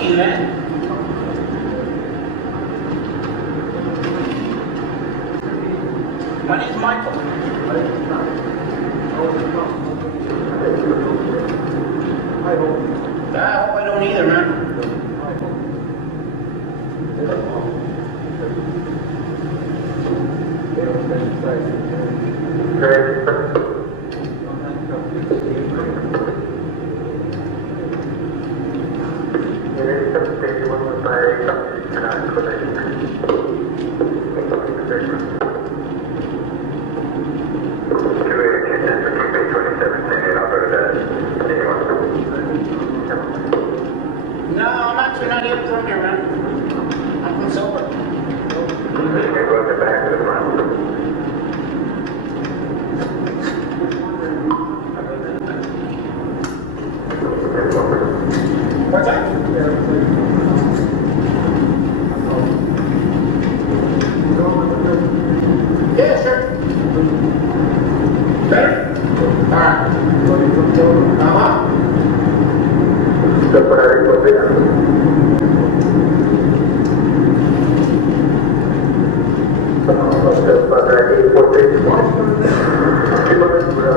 to you, man. My name's Michael. I hope I don't either, man. No, I'm actually not even from here, man. I'm from Silver. What's that? Yeah, sure. Better? Alright. Uh-huh.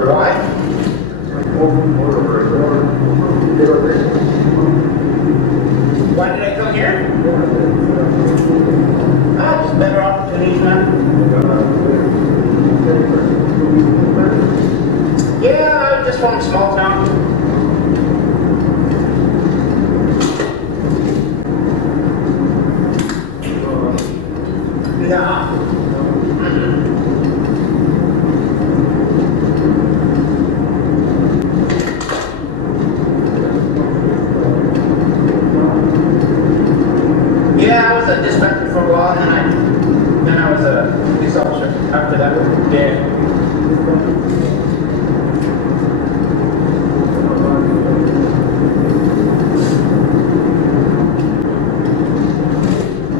Why? Why did I come here? Just better opportunities, man. Yeah, I'm just from a small town. Nah. Yeah, I was a dispatcher for a while, and then I was a police officer after that. Yeah.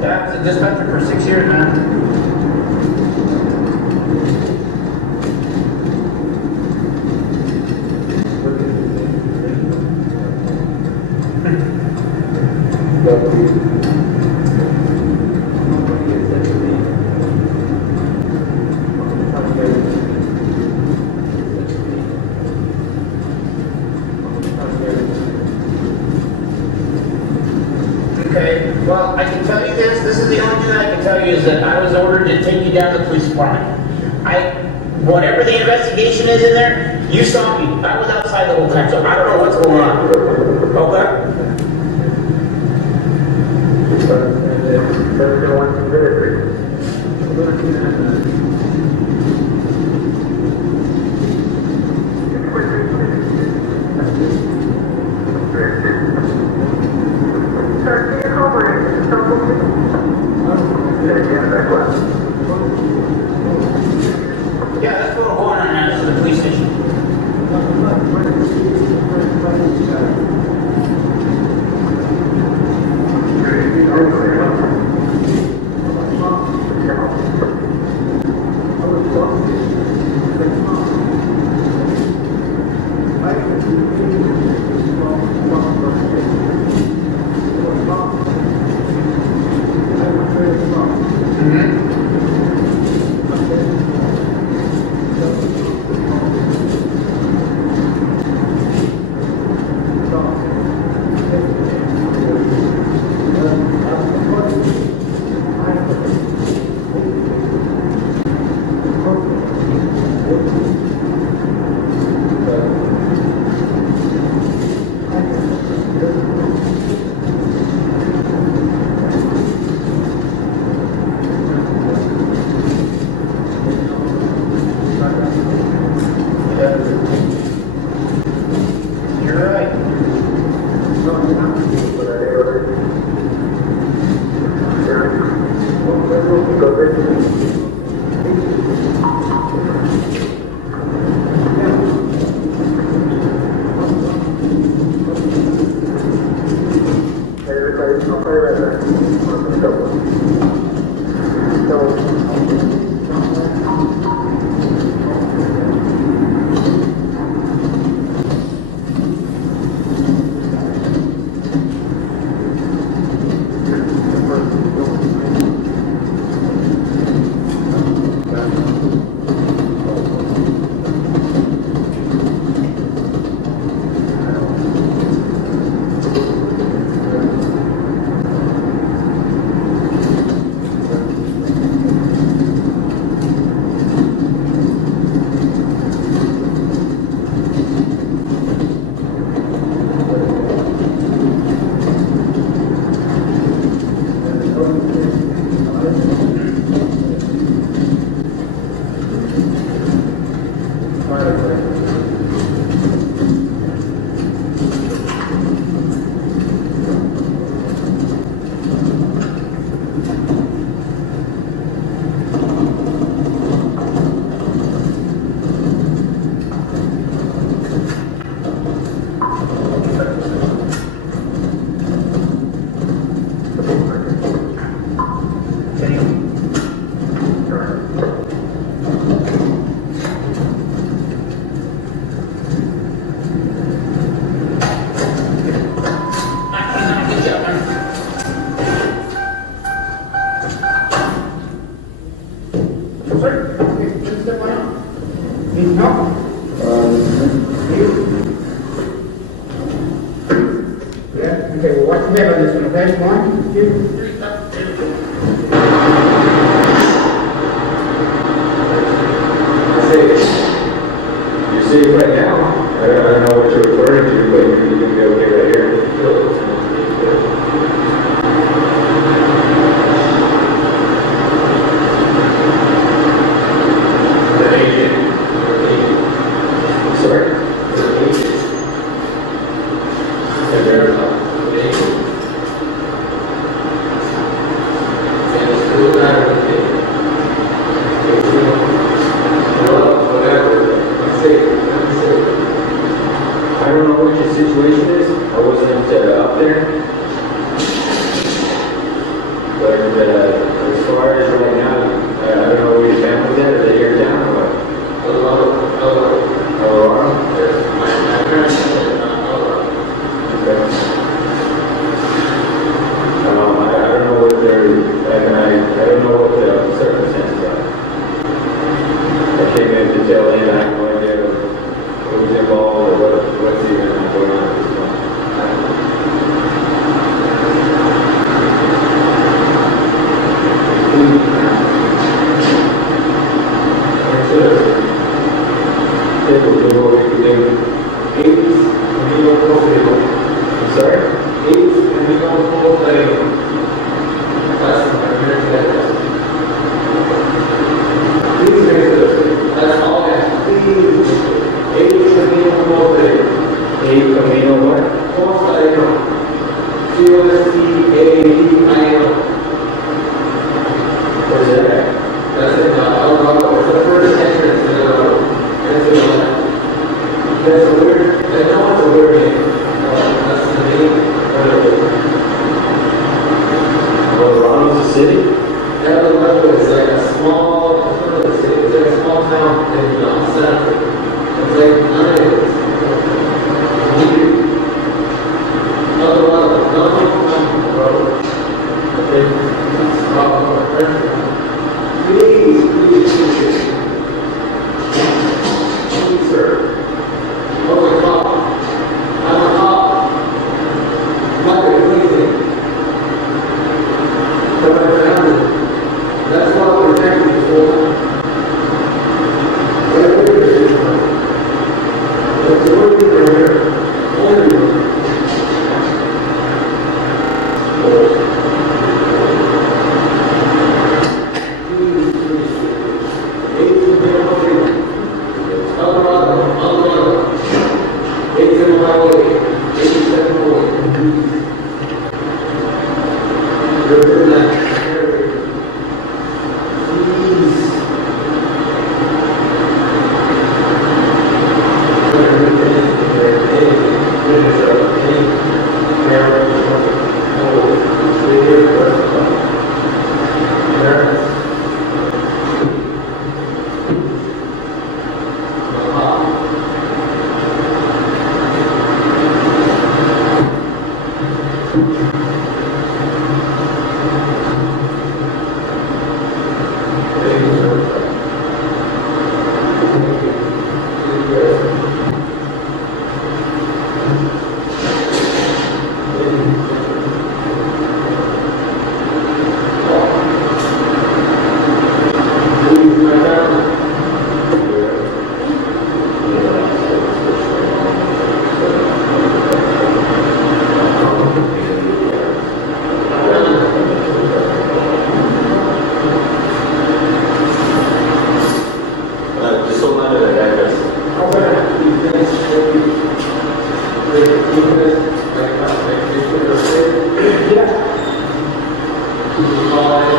Yeah, I was a dispatcher for 6 years, man. Okay, well, I can tell you this. This is the only thing that I can tell you is that I was ordered to take you down to the police department. Whatever the investigation is in there, you saw me. I was outside the whole time, so I don't know what's going on. Yeah, let's go to Warner and to the police station. Okay, well, what's the name on this one, okay? 1, 2, 3, You see it right now. I don't know what you're referring to, but you can be okay right here. Sorry? I don't know what your situation is. I wasn't up there. But as far as right now, I don't know where your family's at. Are they here in town or what? Colorado? My parents live in Colorado. Okay. I don't know what I don't know what the circumstances are. I came in to tell you, I have no idea who's involved or what's even going on at this point. I'm sorry? Camino what? Where's that at? That's in Alabama. It's the first entrance to the That's a weird, I know it's a weird name. That's the name. Colorado's a city? Alabama is like a small, it's like a small town in Central. It's like none of it.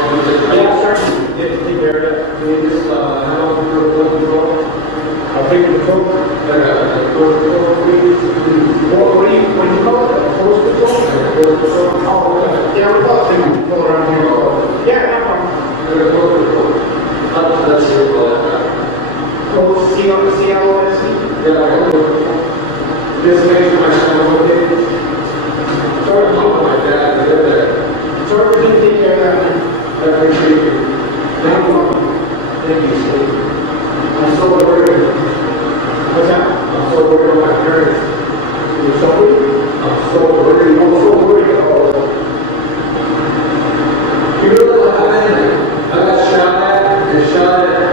Yeah, sir. Get to take care of that. Can you just, how long for the control? I'll take the coat. What do you call it? Force patrol? Oh, okay. Yeah, we call it to go around here. Yeah, no problem. Close, C-O-S-C? Just make sure my son located. Sorry, My dad, they're there. sorry, we can take care of that, man. I appreciate you. Thank you. Thank you, Steve. I'm so worried. What's that? I'm so worried about my parents. You're sorry? I'm so worried. I'm so worried about it. You know what happened? I got shot at and shot at.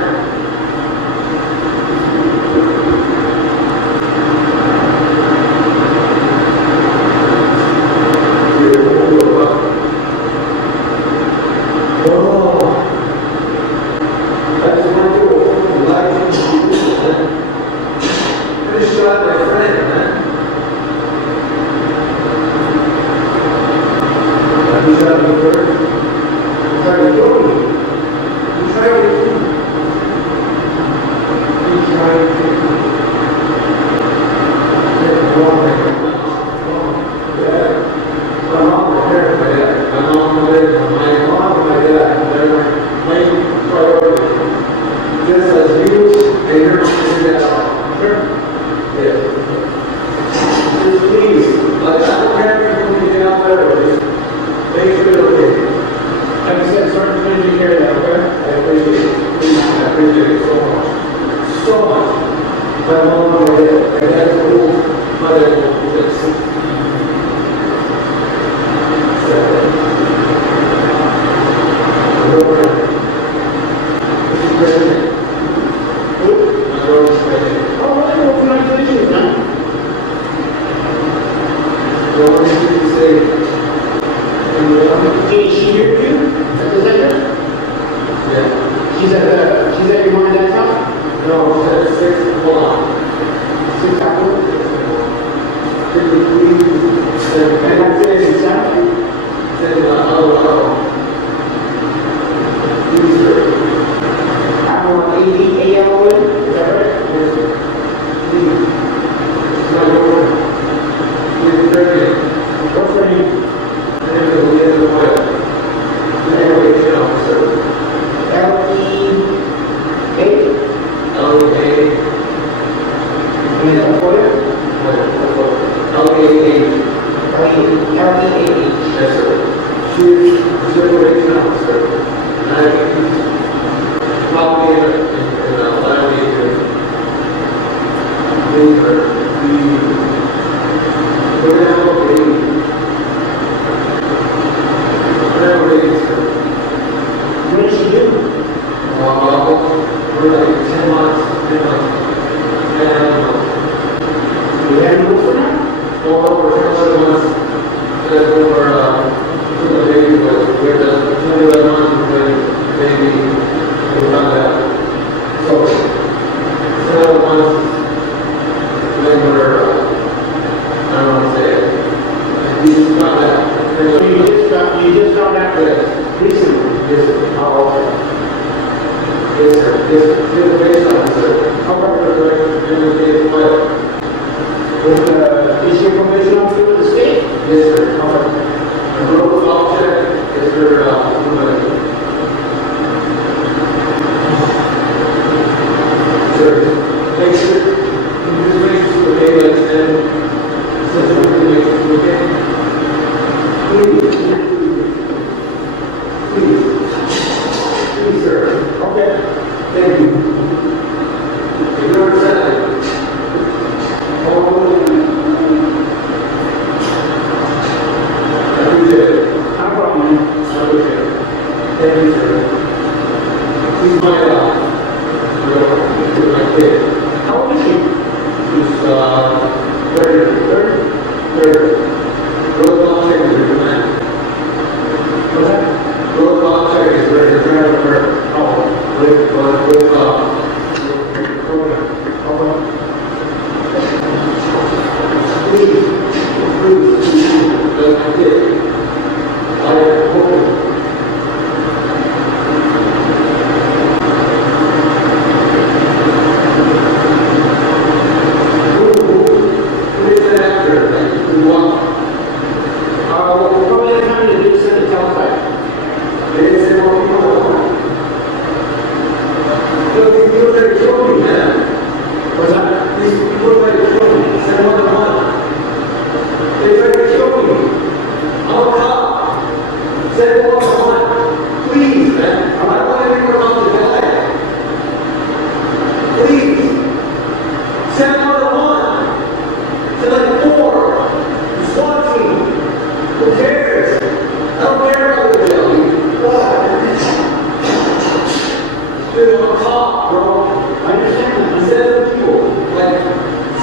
Dude, I'm a cop, bro. I understand that. 7 people. Like,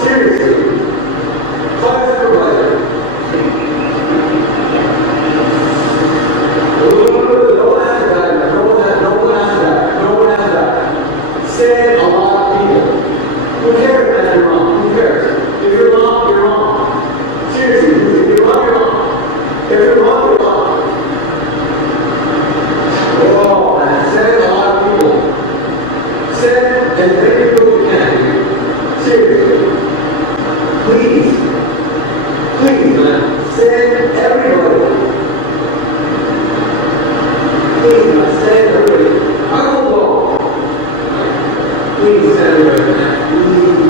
seriously. Fire supervisor. No one has to die. No one has to die. No one has to die. Save a lot of people. Who cares if you're wrong? Who cares? If you're wrong, you're wrong. Seriously, if you're wrong, you're wrong. If you're wrong, you're wrong. Whoa, man. Save a lot of people. Send as many people as you can. Seriously. Please. Please, man. Send everybody. Please, man. Send everybody. I will go. Please send everybody, man. Please.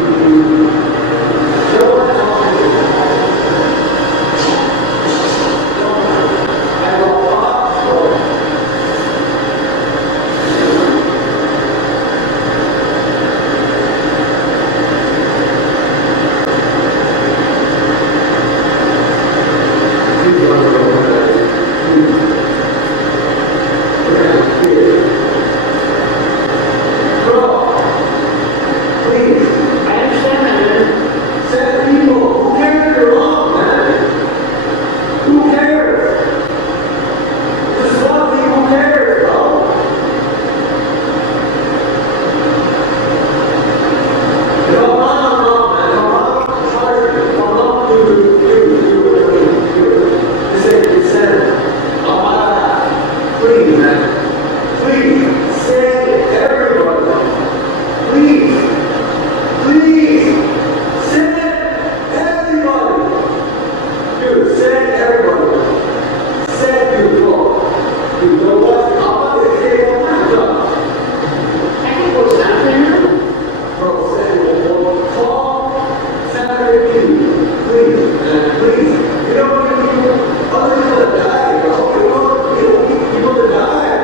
Don't talk to me. I will not go. I understand that, man. Please, man. Please, send everybody. Please. Please. Send everybody. Dude, send everybody. Send you, bro. You know what? I'm not going to say one more time. I can go down there. Bro, send you. Call Saturday meeting. Please, man. Please. You don't want people, other people to die, bro. You don't want people to die.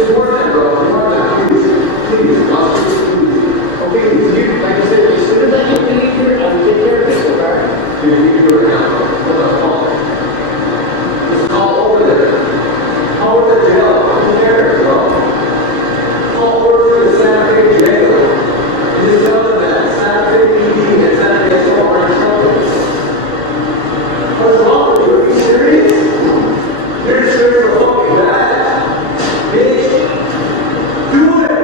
Just more than, bro. More than, please. Please. Okay, you, like I said, as soon as I get in here, I will take care of this, okay? Dude, you can do it now. Hold on, call. Just call over there. Call over the jail. Who cares, bro? Call over to the Santa Fe jail. And just tell them that Santa Fe PD and Santa Fe SO are in trouble. What's wrong with you? Are you serious? You're just here for fucking that. Bitch. Do it.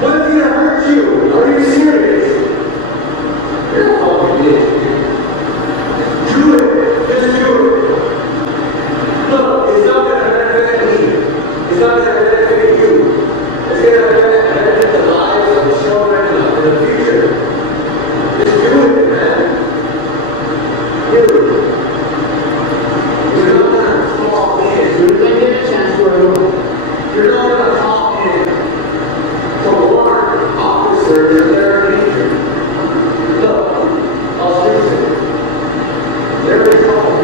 What if he hurt you? Are you serious? You're a fucking bitch, dude. Do it. Just do it. Look, it's not gonna benefit me. It's not gonna benefit you. It's gonna benefit the lives of the children in the future. Just do it, man. Dude. You're not gonna fall in. You're gonna get a chance for it. You're not gonna fall in to warn officers that they're in danger. Look, I'll fix it. They're in trouble.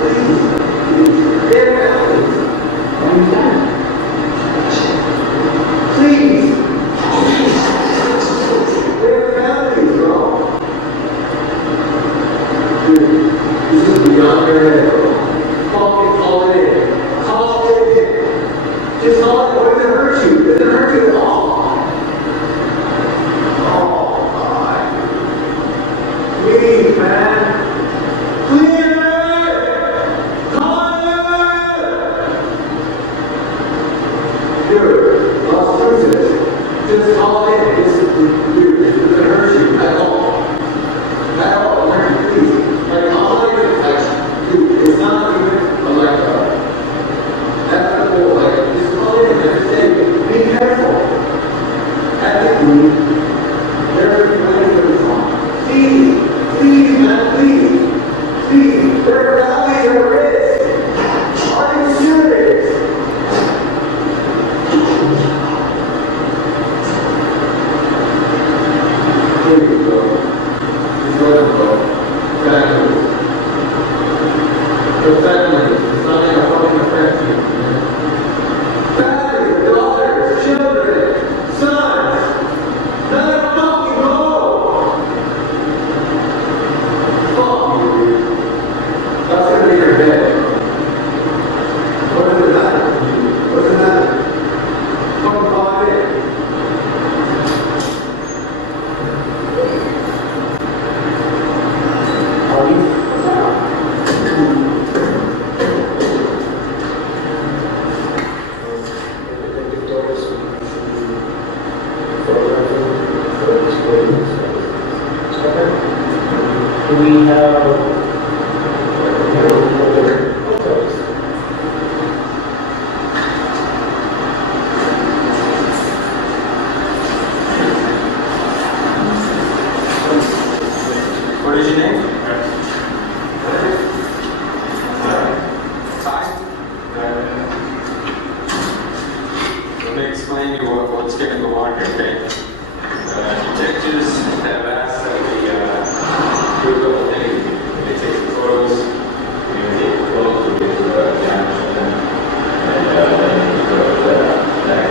Please. They're families. Understand? Please. They're families, bro. Dude, this is beyond your head, bro. Fucking call it in. Call it in. Just call it. What does it hurt you? Does it hurt you at all? Oh, God. Please, man. Please! Call it! Dude, I'll do this. Just call it in. Dude, it doesn't hurt you at all. At all. Like, please. Like, I'm not even, like, dude, it's not even, like, that's the whole, like, just call it in and say, be careful. At the group, they're planning for this one. Please, please, man, please. Please, their families are at risk. Are you serious? Please, bro. Just let them go. Families. The families. It's not like a fucking affect you, man. Families, daughters, children, sons. Let them fucking go. Fuck you, dude. That's gonna be your head. What does it matter? What does it matter? Fucking call it in. Do we have? What is your name? Ty? Let me explain to you what's going to go on here, okay? Detectives have asked that we do a couple things. They take some photos, we take the photos, we get the damage to them, and then we go to that.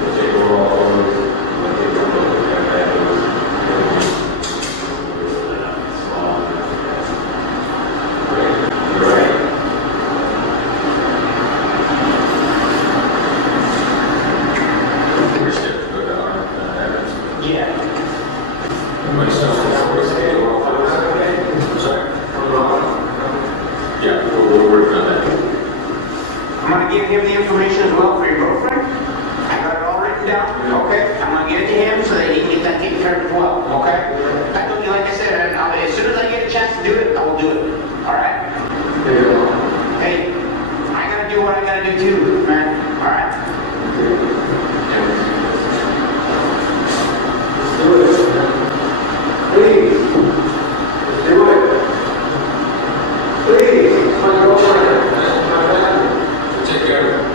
We'll take over all photos, we'll take the photos, Yeah, we're working on that. I'm gonna give him the information as well for your girlfriend. I got it all written down, okay? I'm gonna get it to him so that he can get that taken care of as well, okay? I told you, like I said, as soon as I get a chance to do it, I will do it, all right? Hey, I gotta do what I gotta do too, man, all right? Do it, man. Please. Just do it. Please. It's my girlfriend. My family. Take care of it.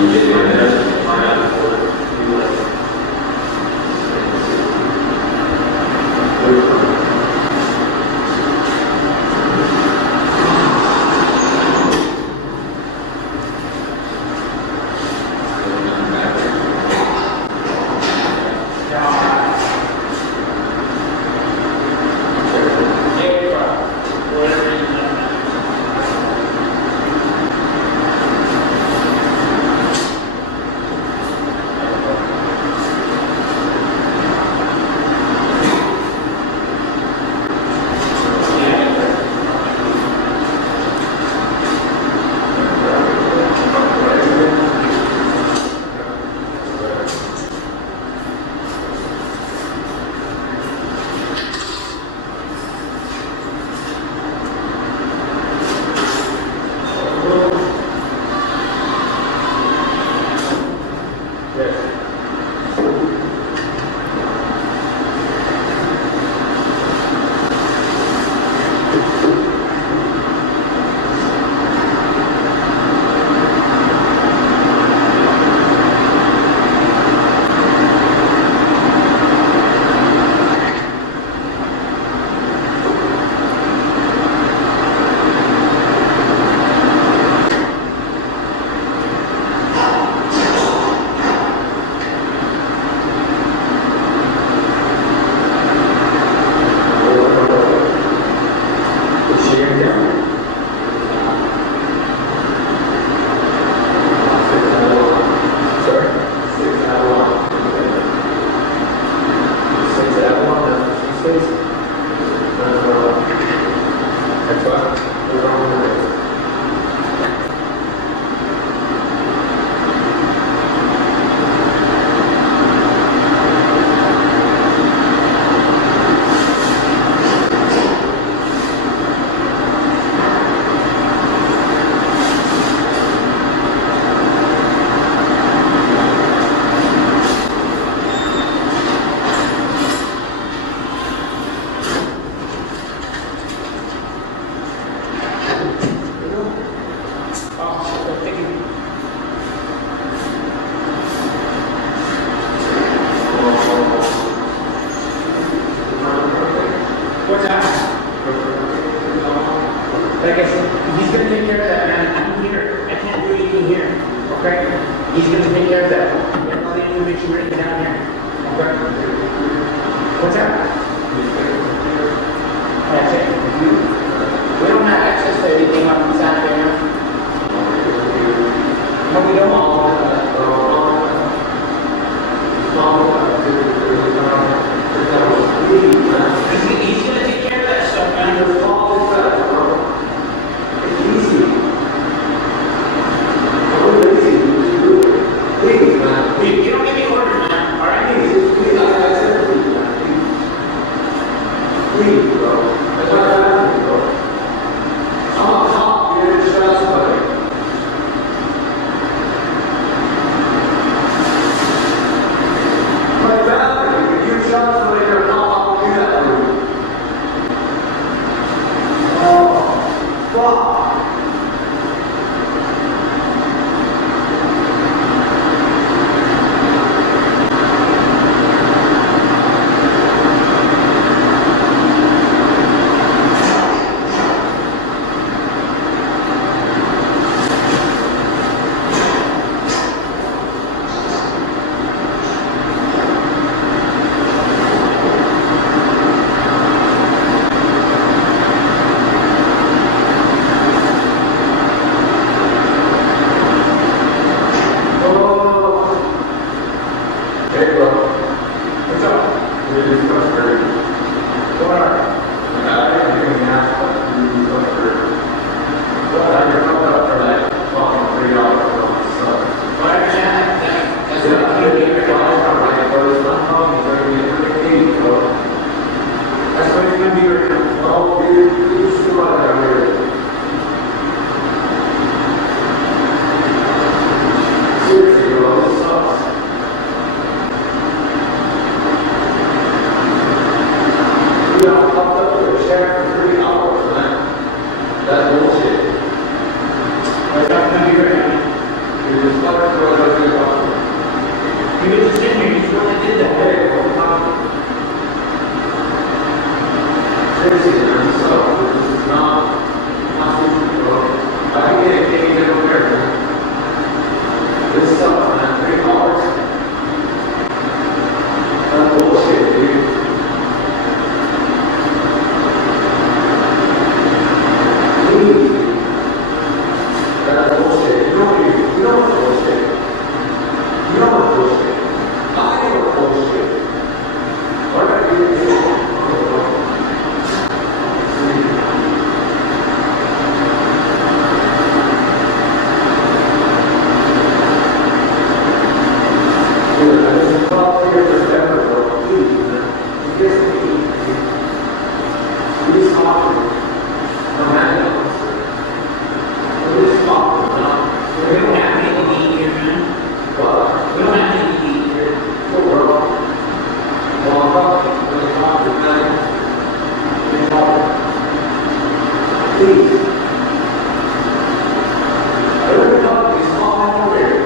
You get in there, find out. He's gonna take care of that. Yeah, all you need to make sure it's down here. Okay? What's that? That's it. We don't have access to anything on Saturday now. No, we don't. He's gonna take care of that stuff, man. It's easy. I'm lazy. Please, man. You don't give me orders, man. All right? Please, I said please, man. Please, bro. That's what I'm asking, bro. I'm on top. You're gonna distract somebody. My family, if you shot somebody, you're not allowed to do that, dude. Oh, fuck. Hey, bro. What's up? You're just frustrated. What are you? I didn't even ask, but you're just frustrated. Well, you're coming up for like fucking $3 a month, so. Well, I understand that. That's Yeah, what you're you getting do. your life on right, but it's not wrong, it's gonna be $180, bro. That's what it's gonna be right now. Well, you're just too much out here. Seriously, bro, this sucks. You got fucked up with a sheriff for $3, man. That's bullshit. What's that gonna be right now? You're just fucked for what you're talking. You get to sit here, you really did that. Hey, hold on. Seriously, man, this sucks. This is not stupid, bro. I can get a cake and over there, man. This sucks, man. $3. That's bullshit, dude. Please. That's bullshit. You know what's bullshit? You know what's bullshit? I know what's bullshit. What are you doing? Dude, I just thought here for ever, bro. Please, man. Just me. Please talk to me. No matter what. Please talk to me, man. We don't have anything to eat here, man. What? We don't have anything to eat here. Well, I'm talking. Please talk to me, man. Please talk to me. Please. I don't talk to these small men over here.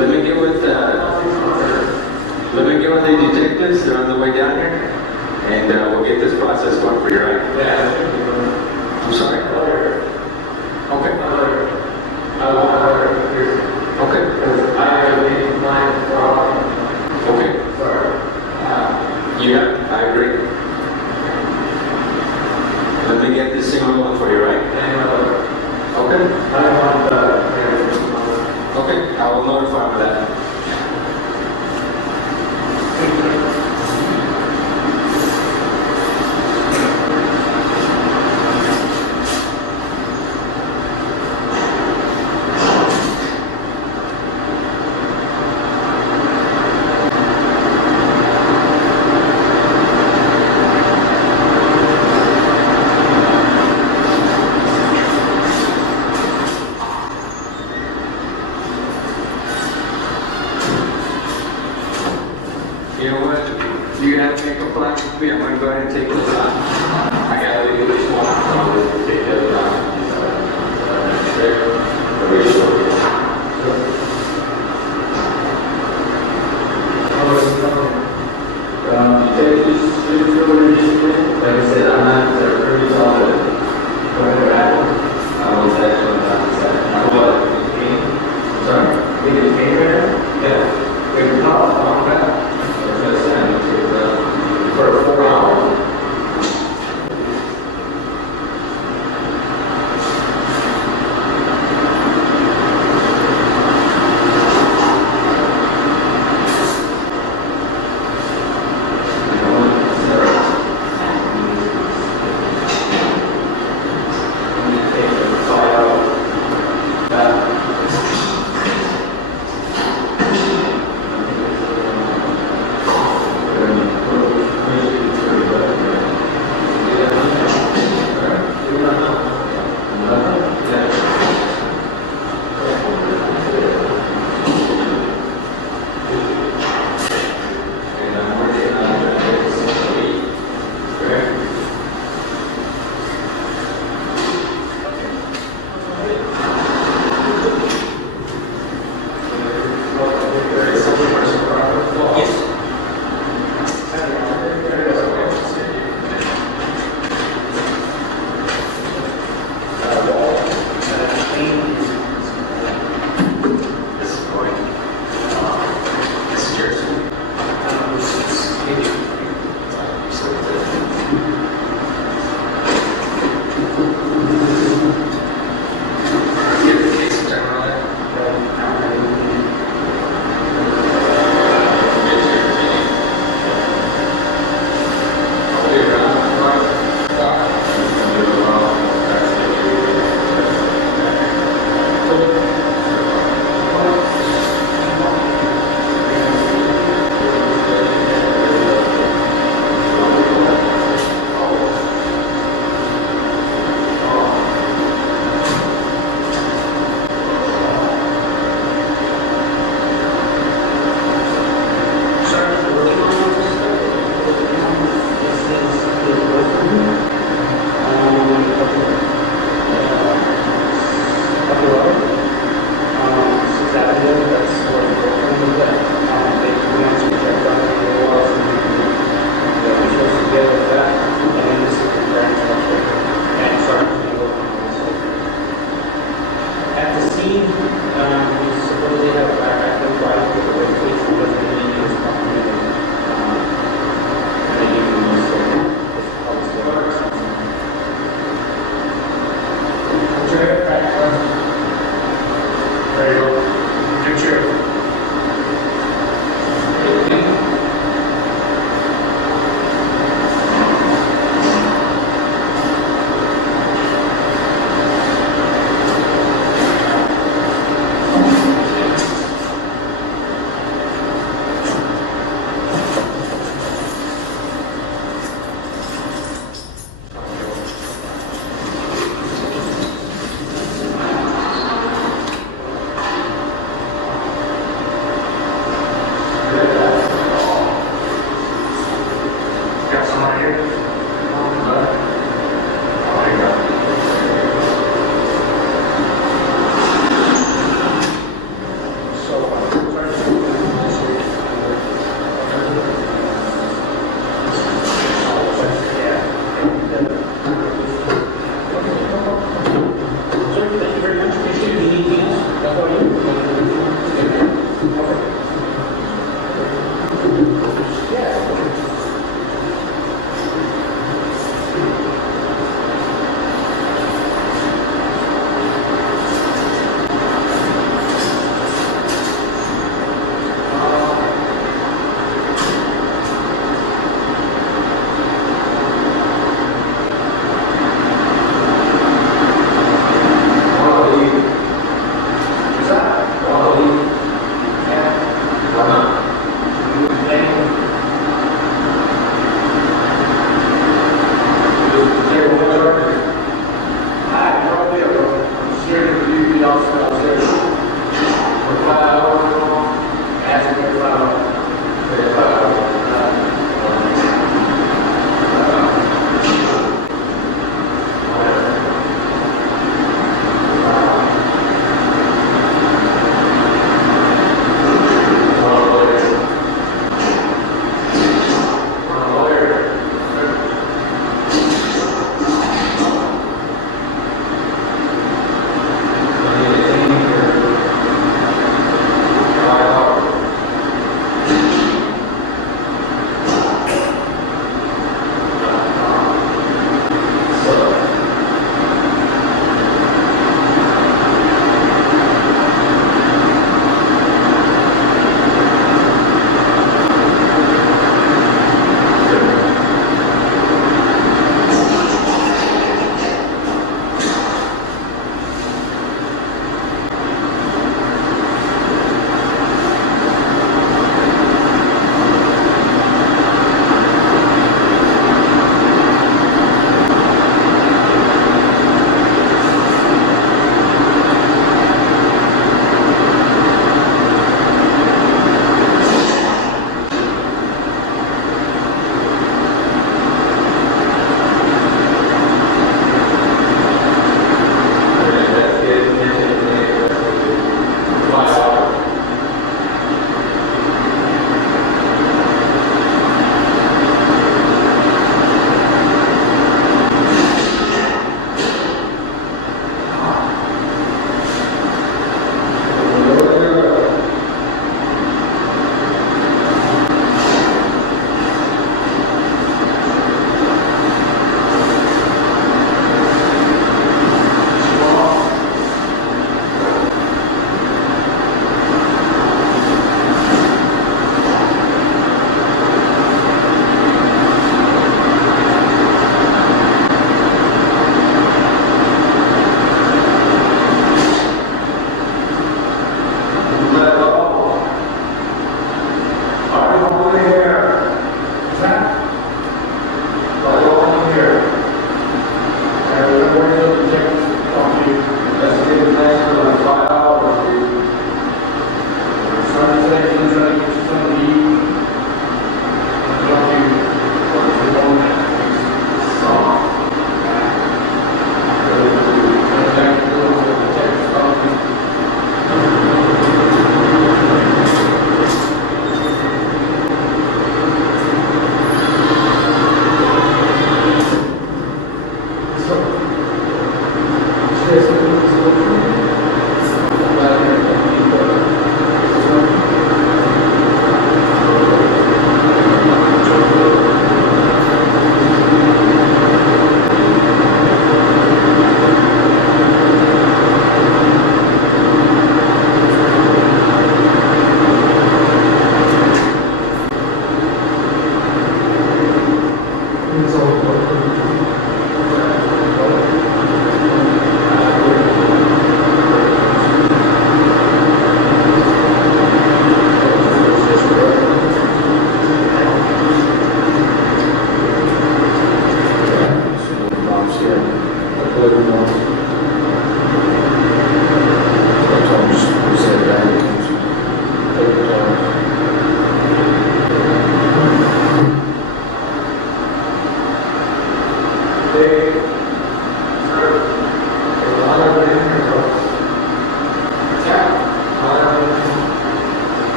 Let me get with the detectives. They're on the way down here, and we'll get this process going for you, right? Yeah. I'm sorry. Okay. Okay. I have a client problem. Okay. Sorry. Yeah, I agree. Let me get this thing rolling for you, right? Okay. I want Okay. I will notify him of that. You know what? You have to make a plan with me. I'm going to go ahead and take this on. I got to leave this one. So I'm going to take the other one. Very short. Detectives should feel very disciplined. Like I said, I'm not privy to all the whatever happened. I was actually on the side. I'm what? Sorry? You get paid right now? Yeah. Wait, how long back? For 4 hours?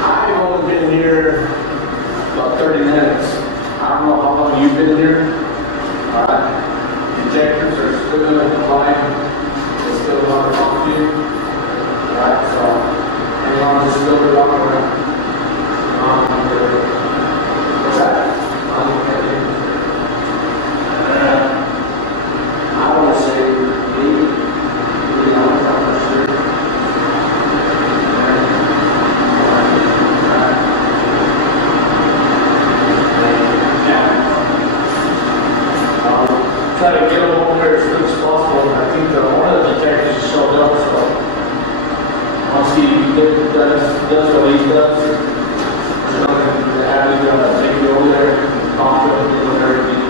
I've only been here about 30 minutes. I don't know how long you've been here. All right. Detectives are still going to apply. They still want to talk to you. All right. So, anyone who's still going to walk around. What's that? I want to say maybe. I'm not sure. Try to get them over there as soon as possible. I think one of the detectives just showed up, so once he does what he does, we're going to have him take you over there and talk to him, get him very deep.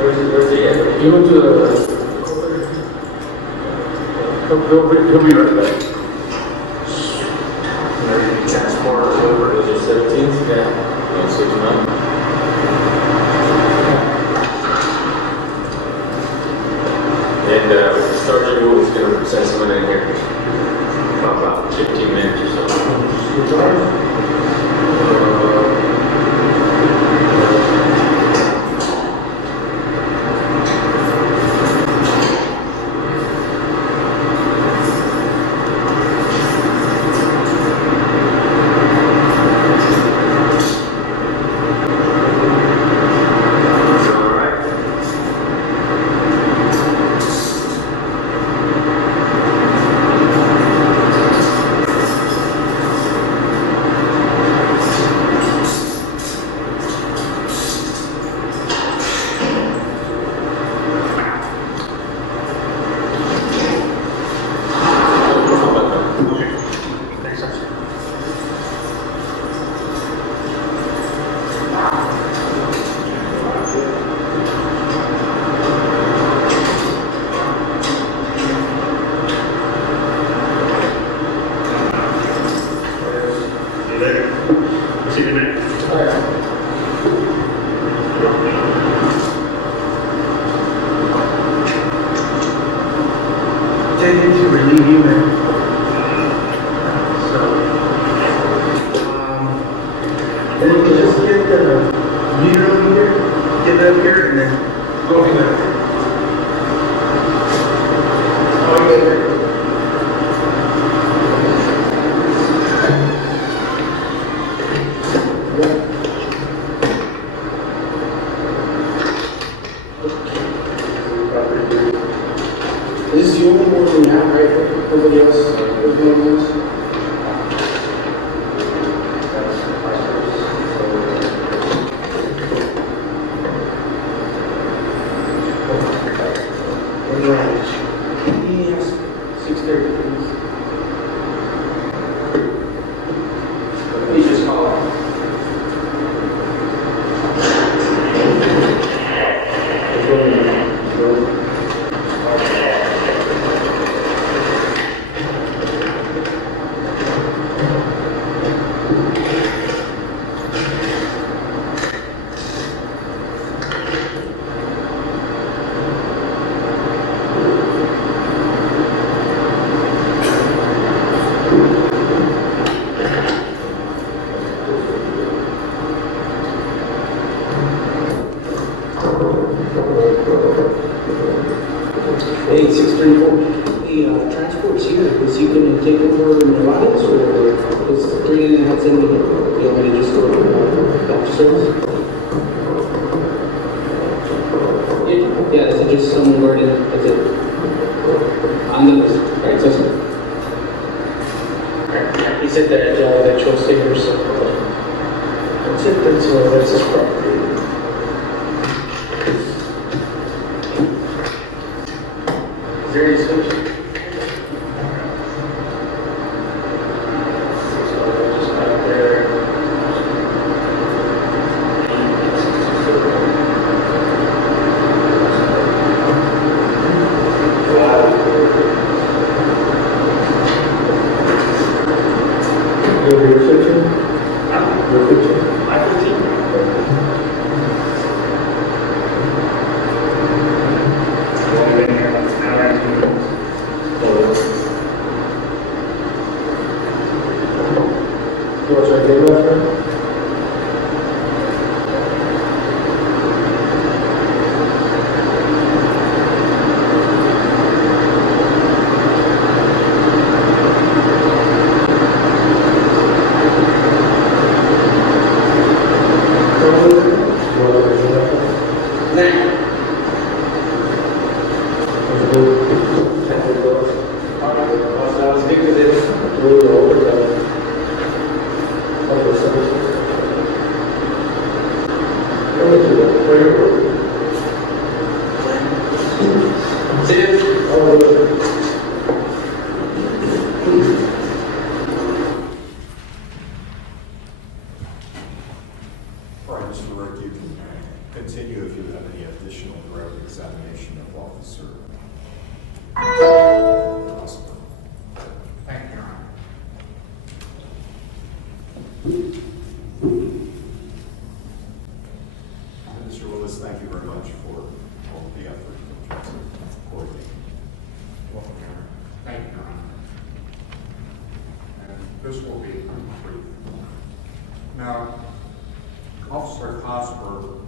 Where's he at? You go to the. He'll be right back. Transport over to the 17th? Yeah. 69. And Sergeant Wood is going to send someone in here about 15 minutes or so. Taken to relieve you, man. So, and then you just get the meter over here, get it up here, and then go from there. Oh, yeah, there. This is the only one we have, right? Nobody else, there's no one else. Yes, 6:30, please. Please just call it. Hey, 634. Hey, transport's here. Is he gonna take over Nevada's or is 3.5 sending it? You want me to just go back to service? Yeah, is it just someone guarding? That's it. On the list. Right, so. Alright, he said that you'll stay here, so. That's it, that's his property. Is there any switch? So just out there. Your section? Your section? My 15. What's our game left? All right, Mr. Rick, you can continue if you have any additional examination of Officer Osborne. Thank you, Your Honor. And Mr. Willis, thank you very much for all of the effort in terms of coordinating. Welcome, Your Honor. Thank you, Your Honor. And this will be brief. Now, Officer Cosper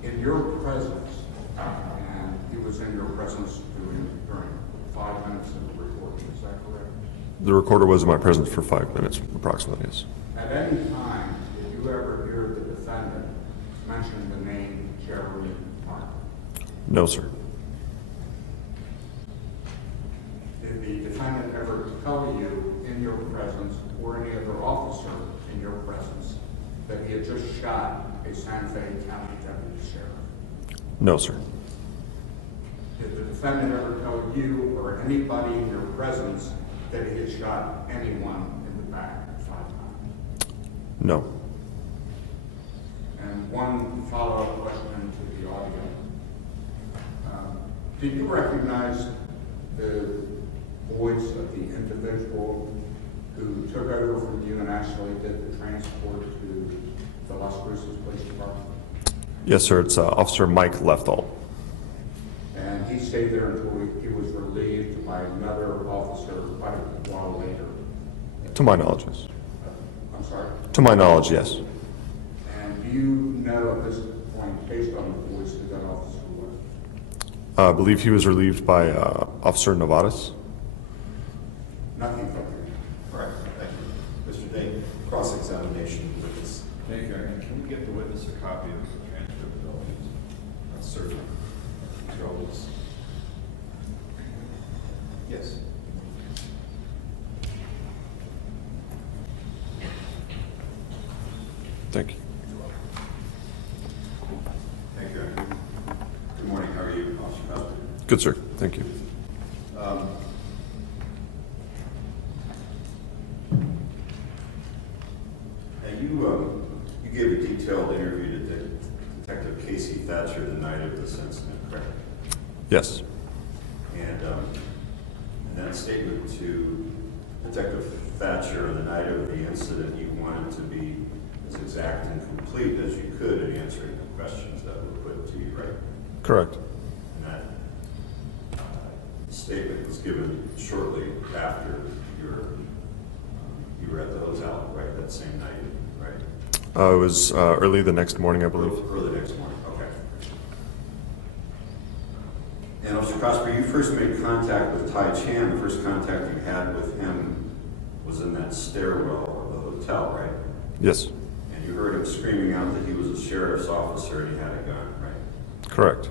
in your presence, and he was in your presence during 5 minutes of the recording, is that correct? The recorder was in my presence for 5 minutes, approximately, yes. At any time, did you ever hear the defendant mention the name Jeremy Martin? No, sir. Did the defendant ever tell you in your presence or any other officer in your presence that he had just shot a Santa Fe County deputy sheriff? No, sir. Did the defendant ever tell you or anybody in your presence that he had shot anyone in the back 5 times? No. And one follow-up question to the audio. Did you recognize the voice of the individual who took over from you and actually did the transport to the Las Cruces Police Department? Yes, sir. It's Officer Mike Lefthall. And he stayed there until he was relieved by another officer quite a while later. To my knowledge, yes. I'm sorry? To my knowledge, yes. And do you know at this point, based on the voice, who that officer was? I believe he was relieved by Officer Novares. Nothing from you. All right, thank you. Mr. Day, cross-examination of the witness. Thank you, Aaron. Can we get the witness a copy of the transcript of all these? Certainly. Mr. Willis. Yes. Thank you. Thank you, Aaron. Good morning. How are you, Officer Cosper? Good, sir. Thank you. You gave a detailed interview to Detective Casey Thatcher the night of this incident, correct? Yes. And in that statement to Detective Thatcher on the night of the incident, you wanted to be as exact and complete as you could in answering the questions that were put to you, right? Correct. And that statement was given shortly after you were at the hotel, right, that same night, right? It was early the next morning, I believe. Early next morning, okay. And Officer Cosper, you first made contact with Tai Chan. The first contact you had with him was in that stairwell of the hotel, right? Yes. And you heard him screaming out that he was a sheriff's officer and he had a gun, right? Correct.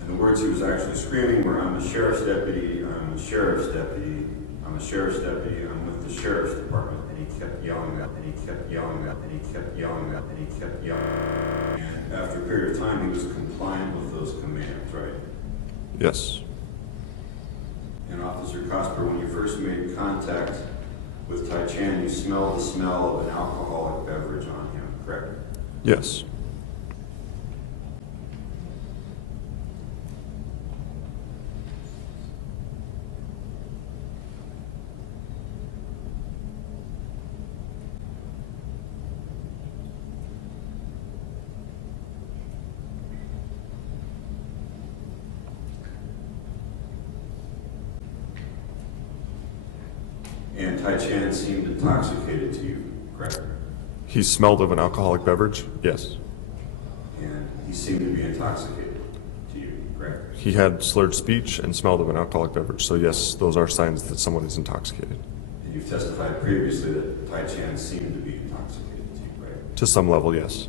And the words he was actually screaming were, "I'm a sheriff's deputy, I'm a sheriff's deputy, I'm a sheriff's deputy, I'm with the sheriff's department." And he kept yelling that, and he kept yelling that, and he kept yelling that, and he kept yelling that. And after a period of time, he was compliant with those commands, right? Yes. And Officer Cosper, when you first made contact with Tai Chan, you smelled the smell of an alcoholic beverage on him, correct? Yes. And Tai Chan seemed intoxicated to you, correct? He smelled of an alcoholic beverage? Yes. And he seemed to be intoxicated to you, correct? He had slurred speech and smelled of an alcoholic beverage. So yes, those are signs that someone is intoxicated. And you've testified previously that Tai Chan seemed to be intoxicated to you, right? To some level, yes.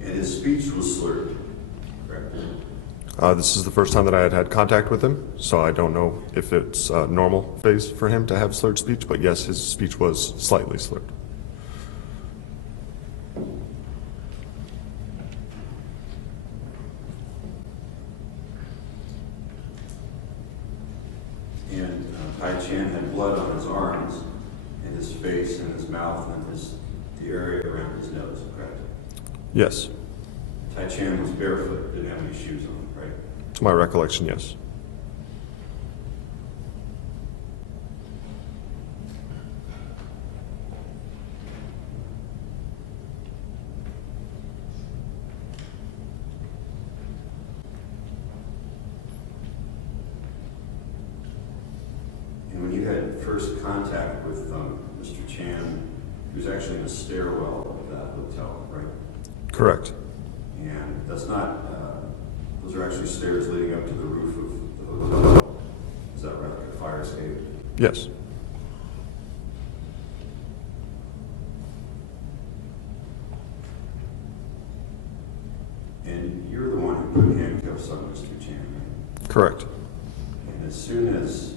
And his speech was slurred, correct? This is the first time that I had had contact with him, so I don't know if it's a normal phase for him to have slurred speech, but yes, his speech was slightly slurred. And Tai Chan had blood on his arms, and his face, and his mouth, and the area around his nose, correct? Yes. Tai Chan was barefoot, didn't have any shoes on, right? To my recollection, yes. And when you had first contact with Mr. Chan, he was actually in the stairwell of that hotel, right? Correct. And that's not, those are actually stairs leading up to the roof of the hotel. Is that right, like a fire escape? Yes. And you're the one who put handcuffs on Mr. Chan, right? Correct. And as soon as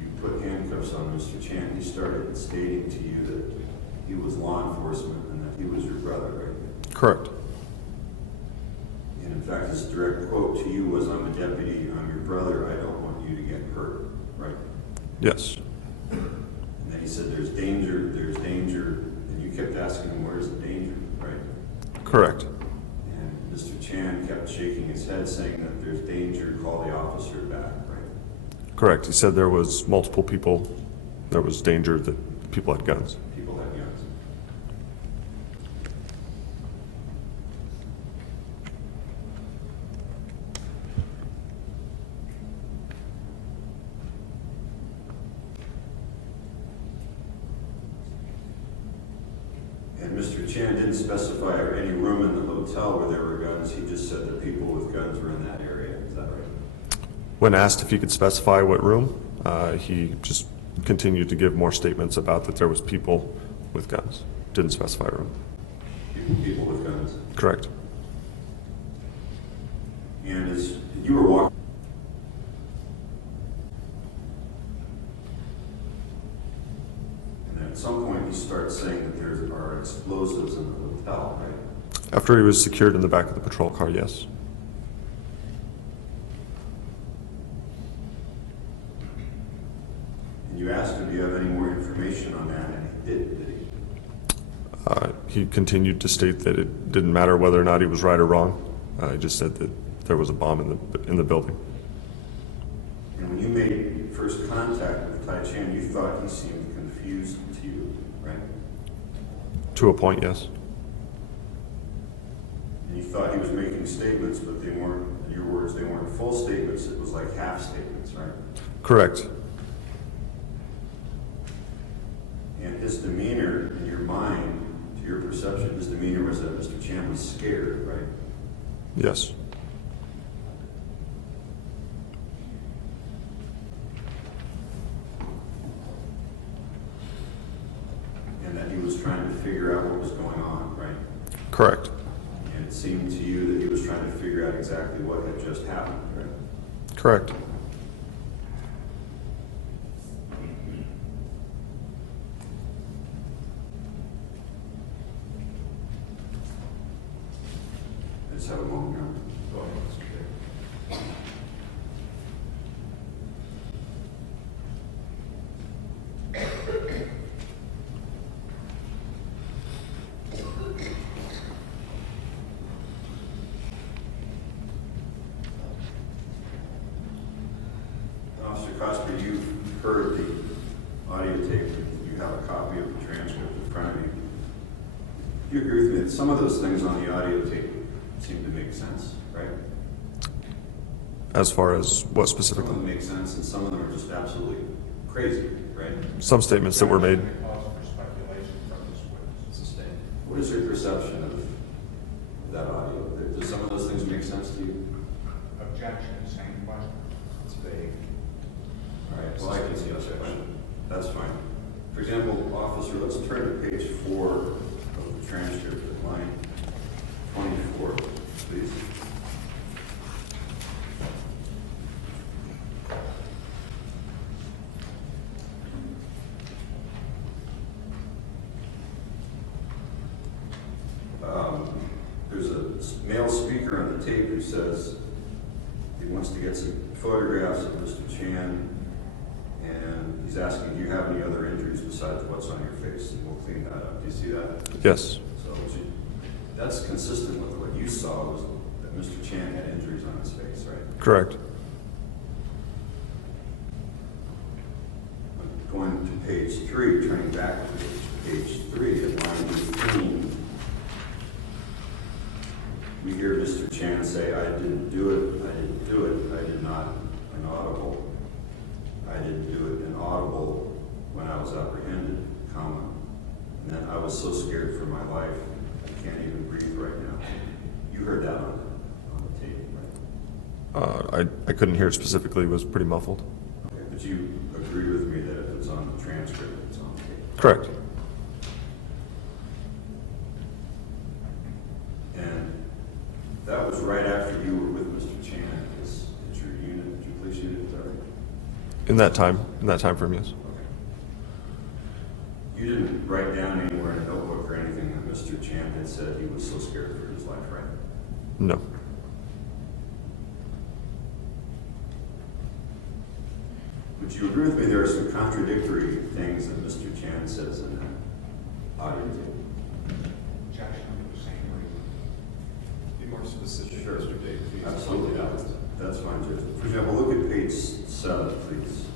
you put handcuffs on Mr. Chan, he started stating to you that he was law enforcement and that he was your brother, right? Correct. And in fact, his direct quote to you was, "I'm a deputy, I'm your brother, I don't want you to get hurt," right? Yes. And then he said, there's danger, and you kept asking him, where's the danger, right? Correct. And Mr. Chan kept shaking his head, saying that there's danger, call the officer back, right? Correct. He said there was multiple people, there was danger that people had guns. People had guns. And Mr. Chan didn't specify any room in the hotel where there were guns. He just said that people with guns were in that area. Is that right? When asked if he could specify what room, he just continued to give more statements about that there was people with guns. Didn't specify a room. People with guns. Correct. And as you were walking, and at some point he starts saying that there are explosives in the hotel, right? After he was secured in the back of the patrol car, yes. And you asked him, do you have any more information on that? And he did he? He continued to state that it didn't matter whether or not he was right or wrong. He just said that there was a bomb in the building. And when you made first contact with Tai Chan, you thought he seemed confused to you, right? To a point, yes. And you thought he was making statements, but they weren't, in your words, they weren't full statements. It was like half statements, right? Correct. And his demeanor in your mind, to your perception, his demeanor was that Mr. Chan was scared, right? Yes. And that he was trying to figure out what was going on, right? Correct. And it seemed to you that he was trying to figure out exactly what had just happened, right? Correct. Let's have a moment now. Officer Cosper, you've heard the audio tape. You have a copy of the transcript in front of you. You agree with me that some of those things on the audio tape seem to make sense, right? As far as what Some of specifically? them make sense and some of them are just absolutely crazy, right? Some statements that were made. Cause for speculation from this witness. What is your perception of that audio? Do some of those things make sense to you? Objection, same question. It's vague. All right, well, I can see that. That's fine. For example, officer, let's turn to page 4 of the transcript at line 24, please. this male speaker on the tape who says he wants to get some photographs of Mr. Chan, and he's asking, do you have any other injuries besides what's on your face? And we'll clean that up. Do you see that? Yes. So that's consistent with what you saw, was that Mr. Chan had injuries on his face, right? Correct. Going to page 3, turning back to page 3 at line 18, we hear Mr. Chan say, I didn't do it, I didn't do it, I did not, inaudible. I didn't do it inaudible when I was apprehended, comma. And then I was so scared for my life, I can't even breathe right now. You heard that on the tape, right? I couldn't hear it specifically. It was pretty muffled. Okay, but you agree with me that if it's on the transcript, it's on the tape? Correct. And that was right after you were with Mr. Chan at your unit, at your police unit, is that right? In that time frame, yes. Okay. You didn't write down anywhere in a notebook or anything that Mr. Chan had said he was so scared for his life, right? No. Would you agree with me there are some contradictory things that Mr. Chan says in that audio tape? Objection for the same reason. Be more specific, Sure. Mr. Dave, please. Absolutely, that's fine, Judge. For example, look at page 7, please.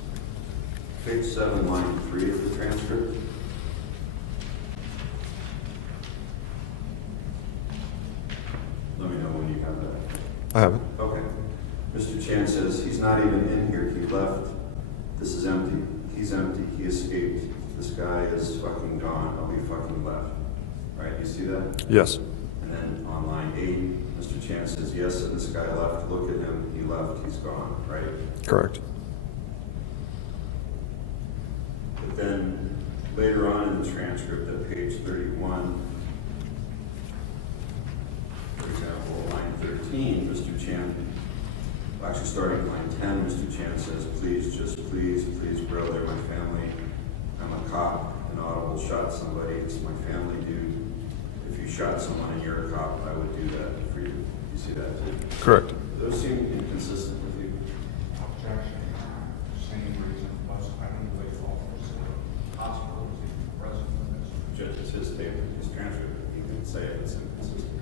Page 7, line 3 of the transcript. Let me know when you have that. I haven't. Okay. Mr. Chan says, he's not even in here, he left. This is empty. He's empty, he escaped. This guy is fucking gone, oh, he fucking left. Right, you see that? Yes. And then on line 8, Mr. Chan says, yes, and this guy left, look at him, he left, he's gone, right? Correct. But then later on in the transcript at page 31, for example, line 13, Mr. Chan, actually starting at line 10, Mr. Chan says, please, just please, bro, they're my family. I'm a cop, inaudible, shot somebody, it's my family, dude. If you shot someone and you're a cop, I would do that for you. You see that too? Correct. Those seem inconsistent with you. Objection, same reason, plus I don't believe officers in the hospital was even present for this. Judge, it's his statement, his transcript, he can say if it's inconsistent.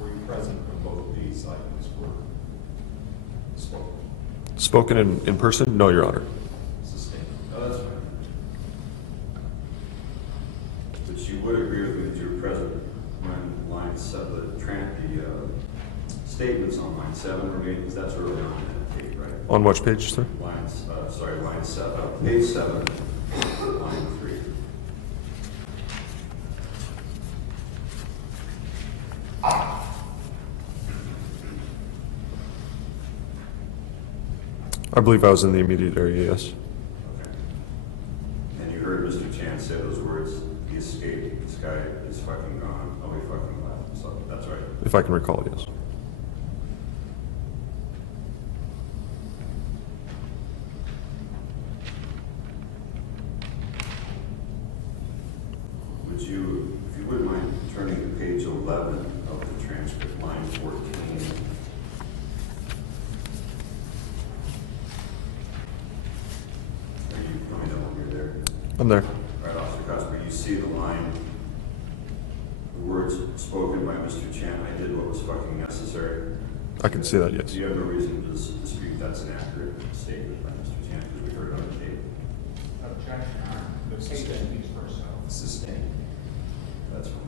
Were you present when both of these items were spoken? Spoken in person? No, Your Honor. Sustained? No, that's fine. But you would agree with me that you were present when line 7, the statements on line 7 were made, because that's early on in the tape, right? On which page, sir? Line 7, page 7, line 3. I believe I was in the immediate area, yes. Okay. And you heard Mr. Chan say those words, he escaped, this guy is fucking gone, oh, he fucking left. So that's right. If I can recall, yes. Would you, if you wouldn't mind turning to page 11 of the transcript, line 14. Let me know when you're there. I'm there. Right, Officer Cosper, you see the line, the words spoken by Mr. Chan, I did what was fucking necessary. I can see that, yes. Do you have no reason to dispute that's an accurate statement by Mr. Chan, because we heard it on the tape? Objection, the case speaks for itself. Sustained. That's fine.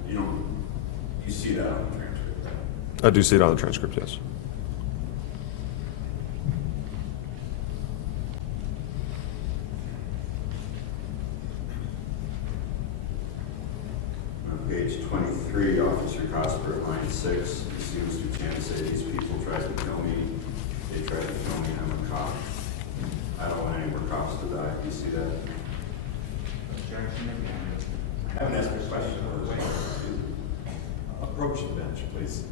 You see that on the transcript, right? I do see it on the transcript, yes. On page 23, Officer Cosper, line 6, you see Mr. Chan say, these people tried to kill me, they tried to kill me, I'm a cop. I don't want any more cops to die. You see that? Objection again. I haven't asked a question. Approach the bench, please.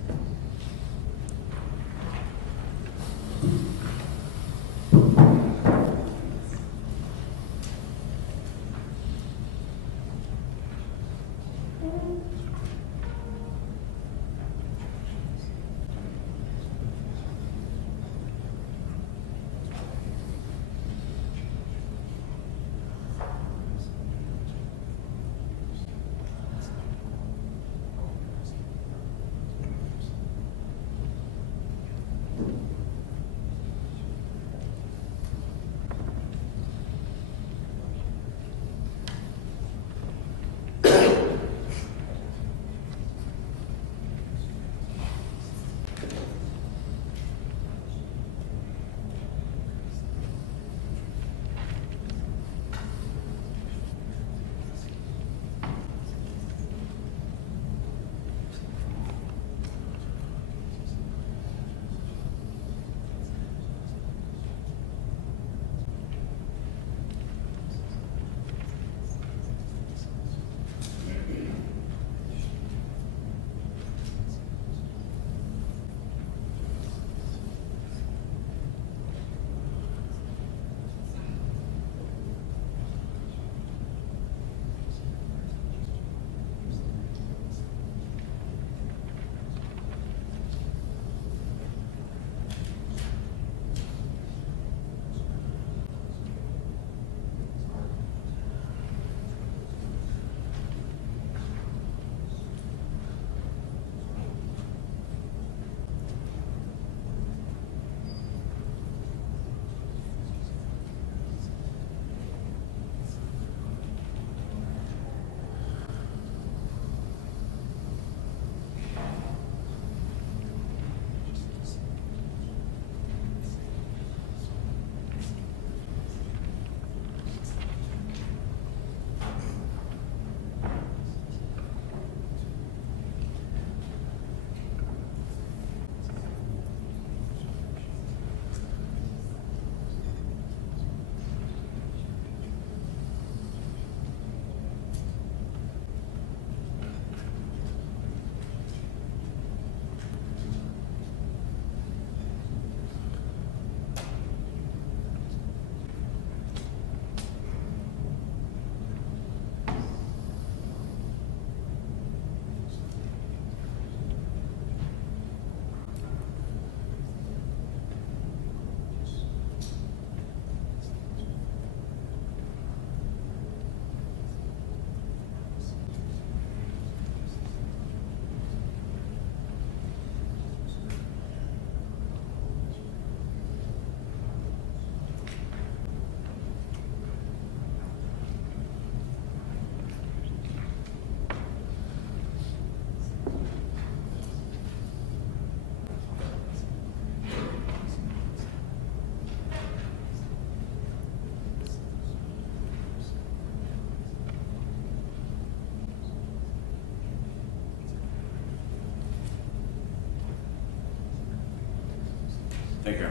Thank you.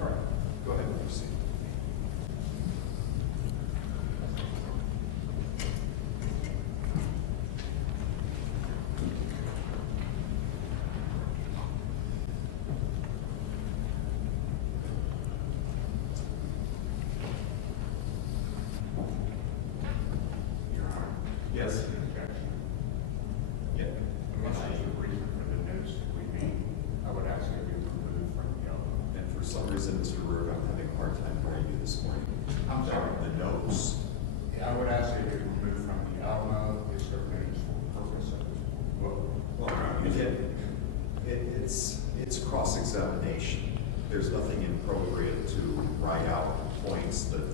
All right, go ahead and proceed. Your Honor. Yes. Yeah. Unless there's a reason for the notice to be, I would ask that you remove from the element. And for some reason, Mr. Rourke, I'm having a hard time hearing you this morning. I'm sorry. The notes. I would ask that you remove from the Alamo is their names for purpose of this book. Well, again, it's cross-examination. There's nothing inappropriate to write out points that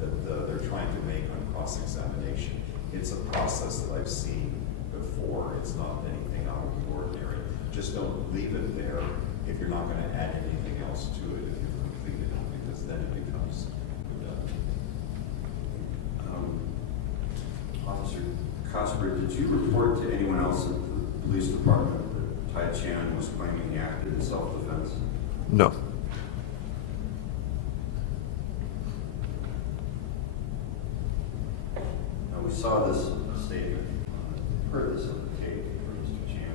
they're trying to make on cross-examination. It's a process that I've seen before. It's not anything out of the ordinary. Just don't leave it there if you're not going to add anything else to it if you've completed it, because then it becomes redundant. Officer Cosper, did you report to anyone else at the police department that Tai Chan was claiming he acted in self-defense? No. Now, we saw this statement, heard this on the tape from Mr. Chan.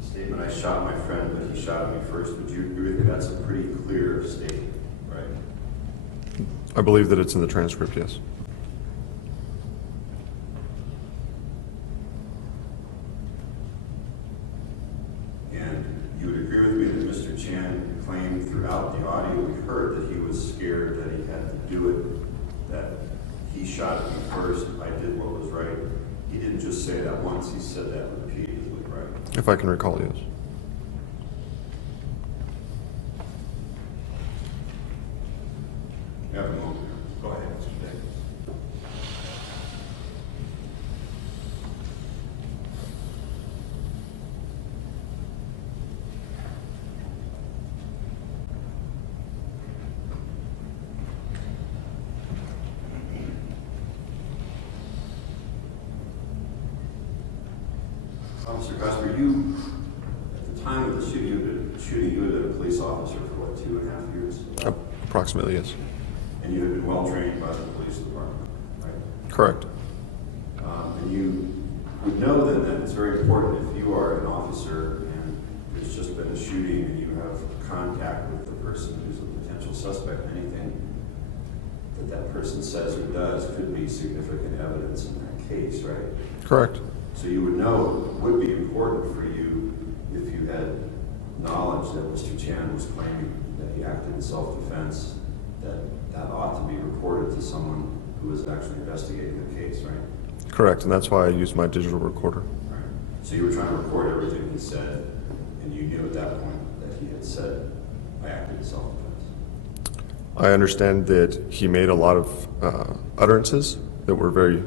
Statement, I shot my friend, but he shot me first. Would you agree with me? That's a pretty clear statement, right? I believe that it's in the transcript, yes. And you would agree with me that Mr. Chan claimed throughout the audio we heard that he was scared that he had to do it, that he shot me first, I did what was right. He didn't just say that once, he said that repeatedly, right? If I can recall, yes. You have a moment. Go ahead, Mr. Day. Officer Cosper, you, at the time of the shooting, you had been a police officer for what, 2.5 years? Approximately, yes. And you had been well trained by the police department, right? Correct. And you would know then that it's very important if you are an officer and there's just been a shooting and you have contact with the person who's a potential suspect, anything that that person says or does could be significant evidence in that case, right? Correct. So you would know it would be important for you if you had knowledge that Mr. Chan was claiming that he acted in self-defense, that ought to be reported to someone who is actually investigating the case, right? Correct, and that's why I used my digital recorder. Right. So you were trying to record everything he said, and you knew at that point that he had said, I acted in self-defense. I understand that he made a lot of utterances that were very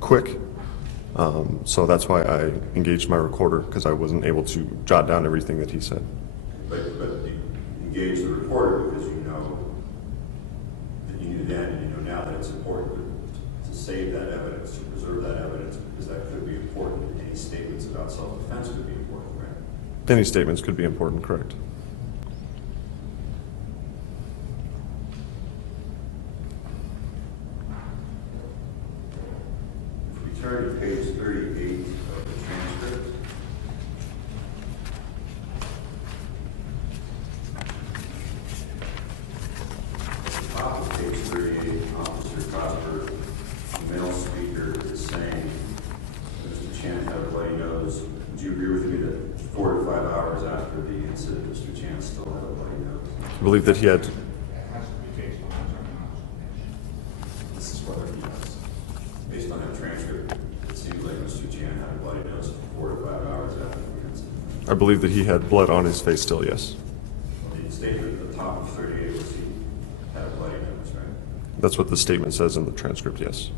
quick, so that's why I engaged my recorder, because I wasn't able to jot down everything that he said. But you engaged the reporter because you know that you knew then and you know now that it's important to save that evidence, to preserve that evidence, because that could be important. Any statements about self-defense could be important, right? Any statements could be important, correct. If we turn to page 38 of the transcript. Top of page 38, Officer Cosper, the male speaker, is saying that Mr. Chan had a bloody nose. Would you agree with me that 4 to 5 hours after the incident, Mr. Chan still had a bloody nose? I believe that he had, It has to be based on his own This is whether he does. Based on that transcript, it seems like Mr. Chan had a bloody nose 4 to 5 hours after the incident. I believe that he had blood on his face still, yes. The statement at the top of 38 was he had a bloody nose, right? That's what the statement says in the transcript, yes.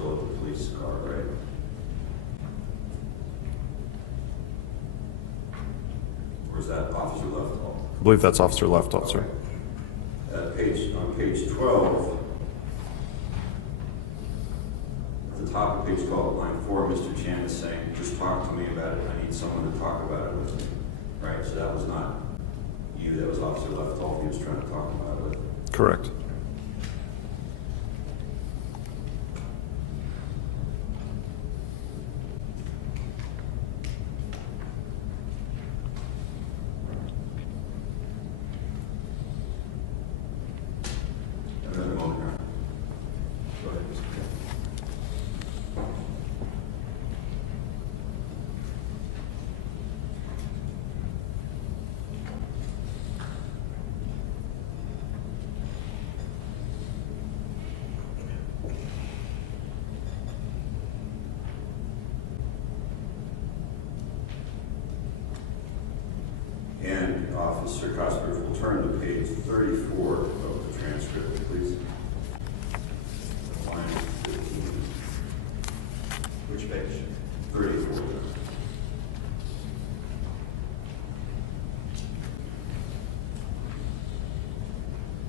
still at the police car, right? Or is that Officer Leftall? I believe that's Officer Leftall, sir. On page 12, at the top of page 12, line 4, Mr. Chan is saying, just talk to me about it. I need someone to talk about it with me. Right, so that was not you, that was Officer Leftall he was trying to talk about it with. Correct. Another moment, Your Honor. Go ahead, Mr. Chan. And Officer Cosgrove will turn to page 34 of the transcript, please. Line 15. Which page? 34.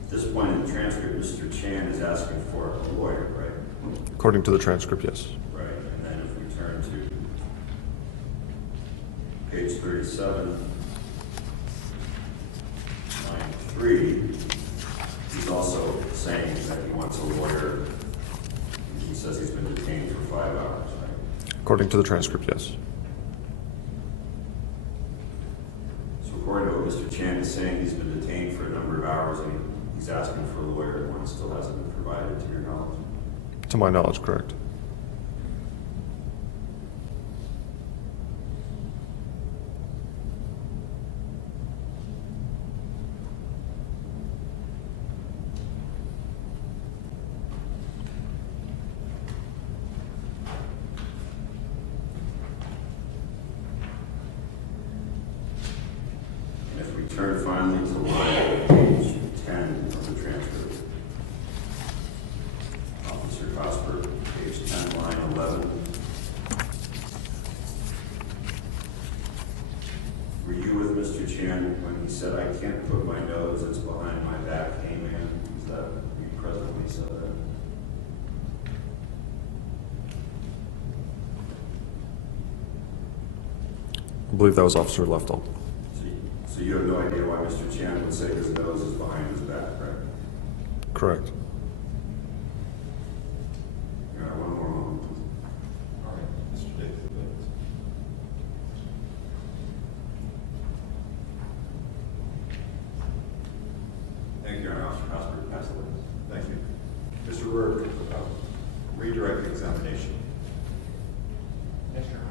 At this point in the transcript, Mr. Chan is asking for a lawyer, right? According to the transcript, yes. Right, and then if we turn to page 37, line 3, he's also saying that he wants a lawyer. He says he's been detained for 5 hours, right? According to the transcript, yes. So according to what Mr. Chan is saying, he's been detained for a number of hours and he's asking for a lawyer and one still hasn't been provided to your knowledge. To my knowledge, correct. And if we turn finally to line page 10 of the transcript, Officer Cosper, page 10, line 11. Were you with Mr. Chan when he said, "I can't put my nose, it's behind my back, hey man"? Is that, you present when he said that? I believe that was Officer Leftall. So you have no idea why Mr. Chan would say his nose is behind his back, right? Correct. All right, one more moment, please. All right, Mr. Davis. Thank you, Your Honor. Officer Cosper, pass the witness. Thank you. Mr. Rourke, redirect examination. Yes, Your Honor.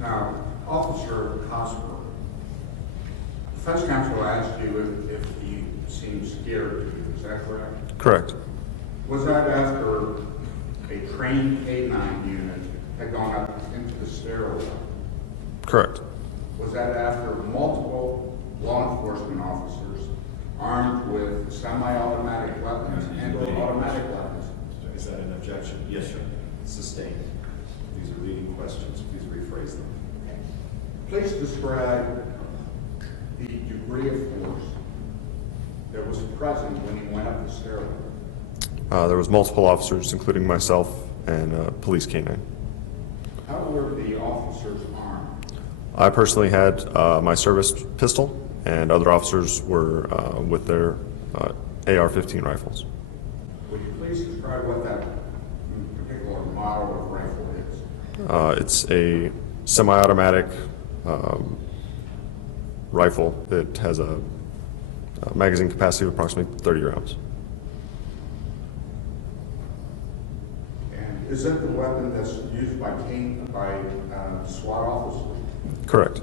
Now, Officer Cosper, defense counsel asked you if you seemed scared to you, is that correct? Correct. Was that after a trained K-9 unit had gone up into the stairwell? Correct. Was that after multiple law enforcement officers armed with semi-automatic weapons and or automatic weapons? Is that an objection? Yes, sir. Sustained. These are leading questions. Please rephrase them. Please describe the degree of force that was present when he went up the stairwell. There was multiple officers, including myself and police canine. How were the officers armed? I personally had my service pistol, and other officers were with their AR-15 rifles. Would you please describe what that particular model of rifle is? It's a semi-automatic rifle that has a magazine capacity of approximately 30 rounds. And is it the weapon that's used by SWAT officers? Correct.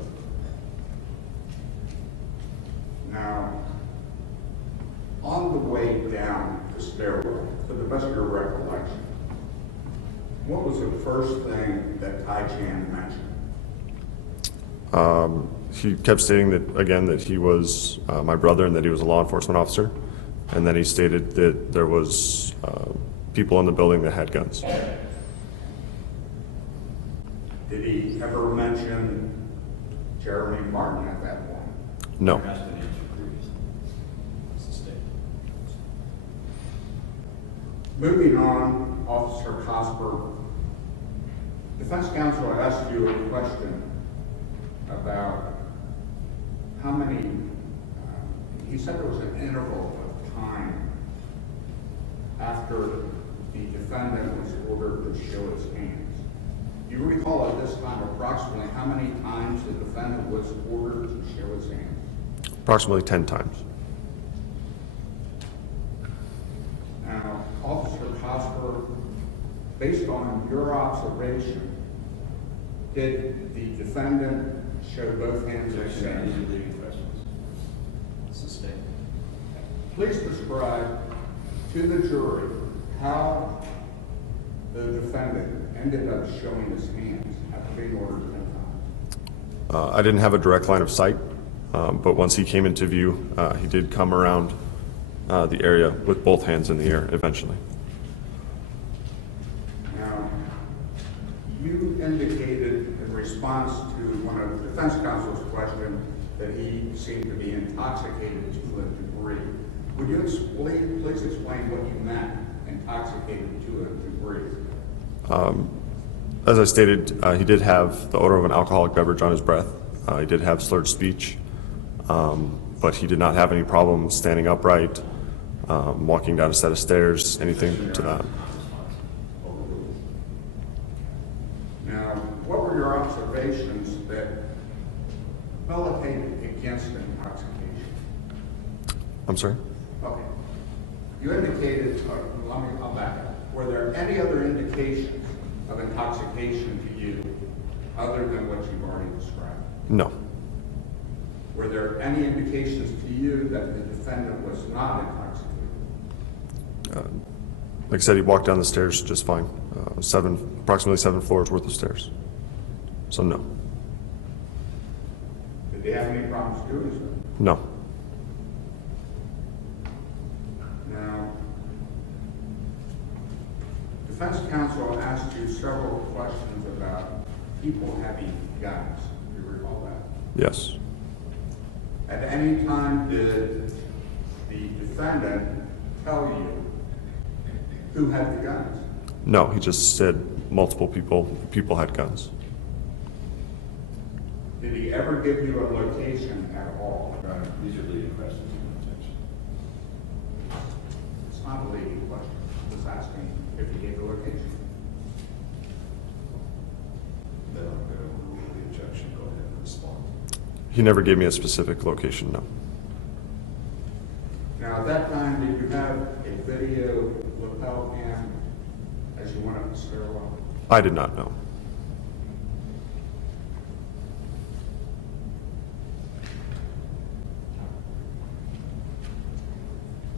Now, On the way down the stairwell, to the best of your recollection, what was the first thing that Tai Chan mentioned? He kept stating that, again, that he was my brother and that he was a law enforcement officer. And then he stated that there was people in the building that had guns. Did he ever mention Jeremy Martin at that point? No. Has been answered previously. Sustained. Moving on, Officer Cosper, defense counsel asked you a question about how many, he said there was an interval of time after the defendant was ordered to show his hands. Do you recall at this time approximately how many times the defendant was ordered to show his hands? Approximately 10 times. Now, Officer Cosper, based on your observation, did the defendant show both hands at the same time? Leading questions. Sustained. Please describe to the jury how the defendant ended up showing his hands after being ordered 10 times. I didn't have a direct line of sight, but once he came into view, he did come around the area with both hands in the air eventually. Now, you indicated in response to one of the defense counsel's question that he seemed to be intoxicated to a degree. Would you please explain what you meant, intoxicated to a degree? As I stated, he did have the odor of an alcoholic beverage on his breath. He did have slurred speech, but he did not have any problem standing upright, walking down a set of stairs, anything to that. Now, what were your observations that militated against intoxication? I'm sorry? Okay. You indicated, I'll back up. Were there any other indications of intoxication to you other than what you've already described? No. Were there any indications to you that the defendant was not intoxicated? Like I said, he walked down the stairs just fine. Approximately 7 floors worth of stairs. So no. Did they have any problems doing so? No. Now, defense counsel asked you several questions about people having guns. Do you recall that? Yes. At any time did the defendant tell you who had the guns? No, he just said multiple people had guns. Did he ever give you a location at all? These are leading questions. It's not a leading question. I'm just asking if he gave a location. Then I'm going to rule the objection. Go ahead and respond. He never gave me a specific location, no. Now, at that time, did you have a video lapel cam as you went up the stairwell? I did not know.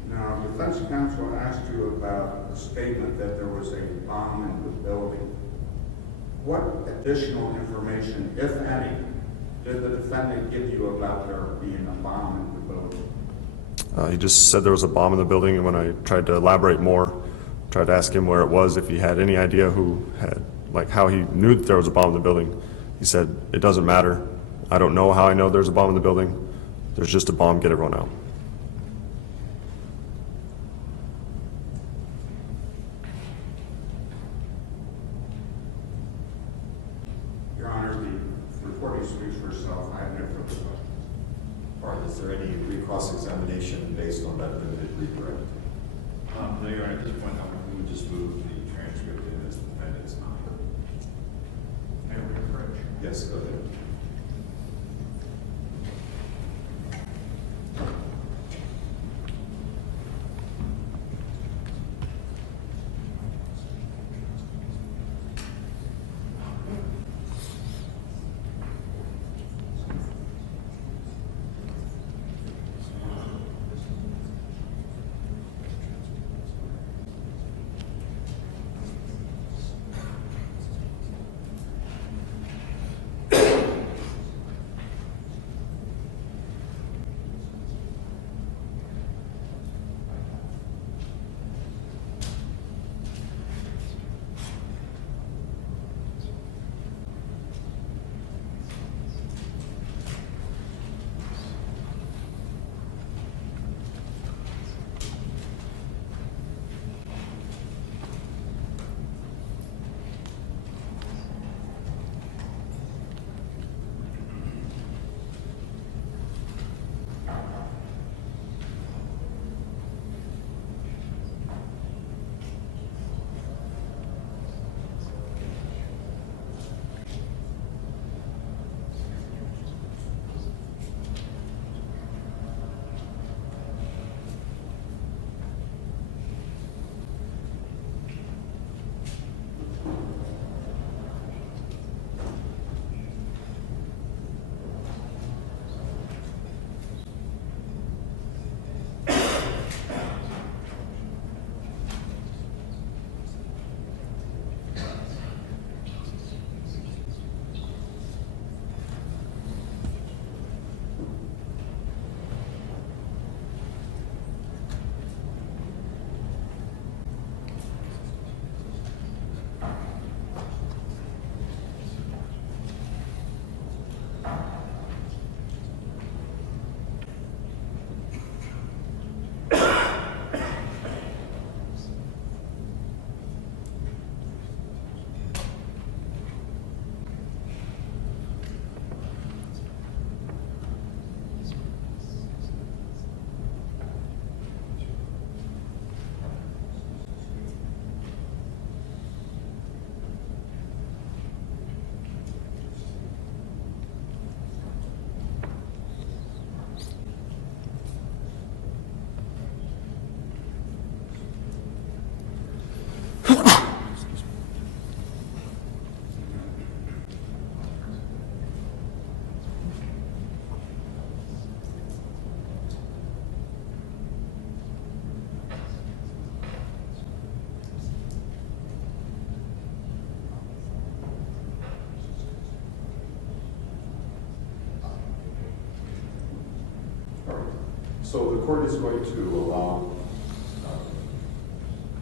Now, defense counsel asked you about a statement that there was a bomb in the building. What additional information, if any, did the defendant give you about there being a bomb in the building? He just said there was a bomb in the building, and when I tried to elaborate more, tried to ask him where it was, if he had any idea who had, like how he knew that there was a bomb in the building, he said, it doesn't matter. I don't know how I know there's a bomb in the building. There's just a bomb, get everyone out. Your Honor, the report speaks for itself. I have no further questions. All right, is there any cross-examination based on that limited redirect? No, Your Honor, at this point, we would just move the transcript in as the defendant's mind. May we approach? Yes, go ahead. All right. So the court is going to allow,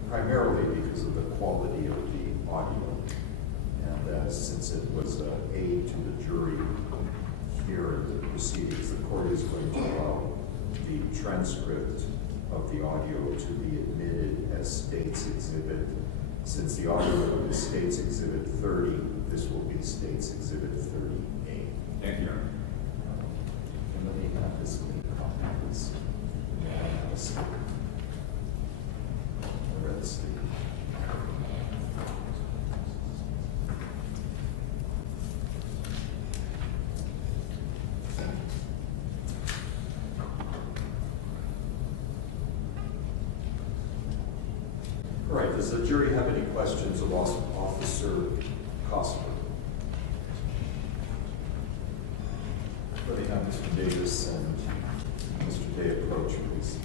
primarily because of the quality of the audio, and since it was an aid to the jury here in the proceedings, the court is going to allow the transcript of the audio to be admitted as State's Exhibit. Since the audio is State's Exhibit 30, this will be State's Exhibit 30A. Thank you, Your Honor. And let me have this clean copy of this. May I have a second? I read the statement. All right, does the jury have any questions of Officer Cosper? Let me have Mr. Davis and Mr. Day approach, please.